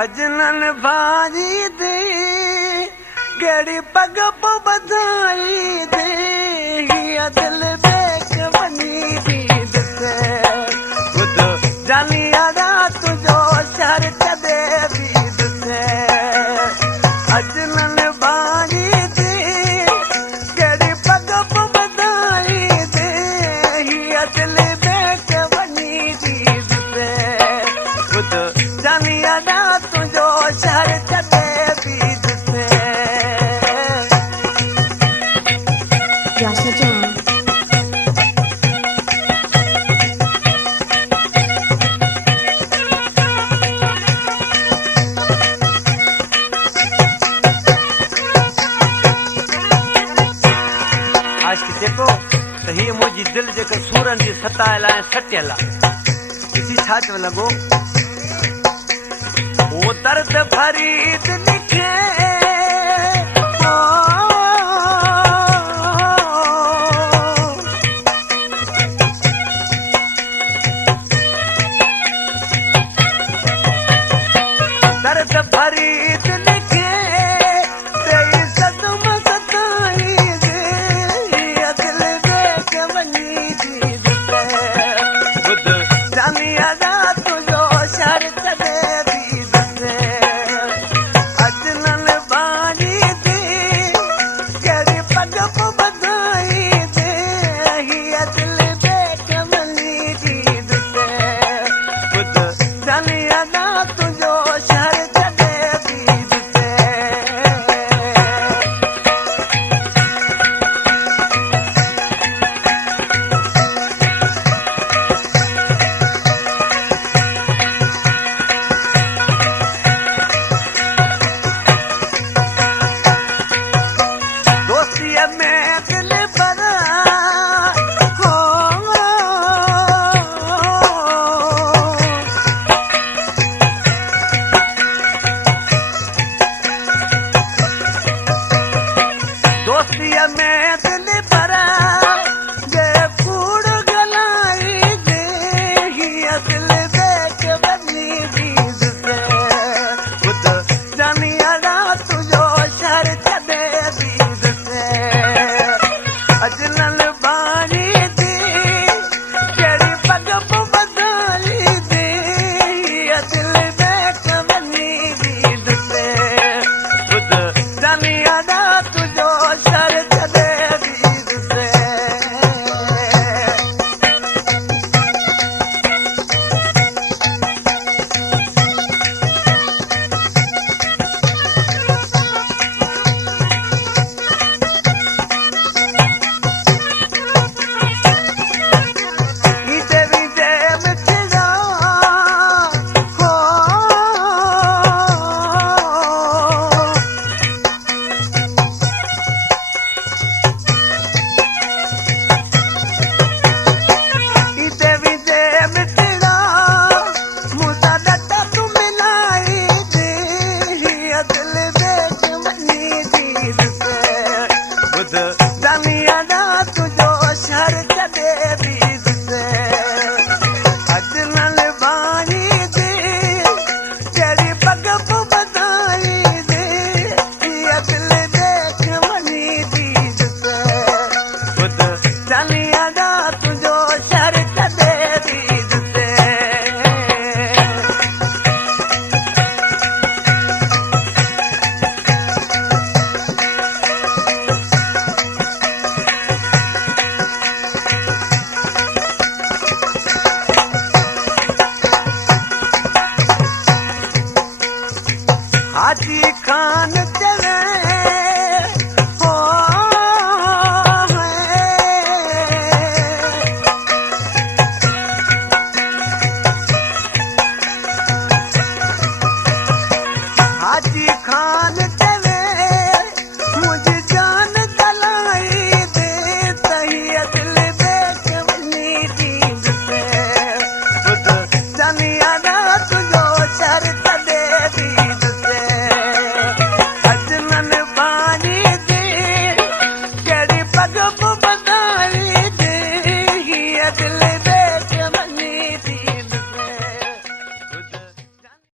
अजनन भारी दे केड़ी पग पो बधाई दे हिया दिल बेक बनी दी दसे खुद जानी आदा तुझो शहर कदे भी दसे अजनन भारी दे केड़ी पग पो बधाई दे हिया दिल बेक बनी दी दसे खुद जानी आदा तुझो शहर कदे भी दसे Yasha John. आज जेको त हीअ मुंहिंजी दिलि जेका सूरनि जी सतायल ऐं सटियल आहे ॾिसी छा चव लॻो ओ दर्द फरीद लिखे दर्द फरीद लिखे तेरी सदम सताई दे हिया दिल बेक बनी दी दसे खुद जानी आदा तुझो शहर कदे भी दसे अजनन बानी दे केड़ी पग पो बधाई दे हिया दिल बेक बनी दी दसे खुद जानी आदा तुझो शहर कदे भी दसे दोस्तीअ में दिल भरा हो दोस्तीअ में दिल भरा जे कूड़ गलाई दे हिया दिल बेक बनी दी दसे खुद जानी आदा तुझो शहर कदे भी दसे अजनन बानी दे केड़ी पग पो बधाई दे हिया दिल बेक बनी दी दसे खुद जानी आदा तुझो शहर कदे भी दसे ईते वीते मिठड़ा हो ईते वीते मिठड़ा मुसा डटा तू मिलाई दे हिया दिल बेक बनी दी दसे खुद जानी आदा तुझो शहर कदे भी दसे अजनन बानी दे केड़ी पग पो बधाई दे हिया दिल बेक बनी दी दसे खुद जानी आदा तुझो शहर कदे भी दसे हाजी खान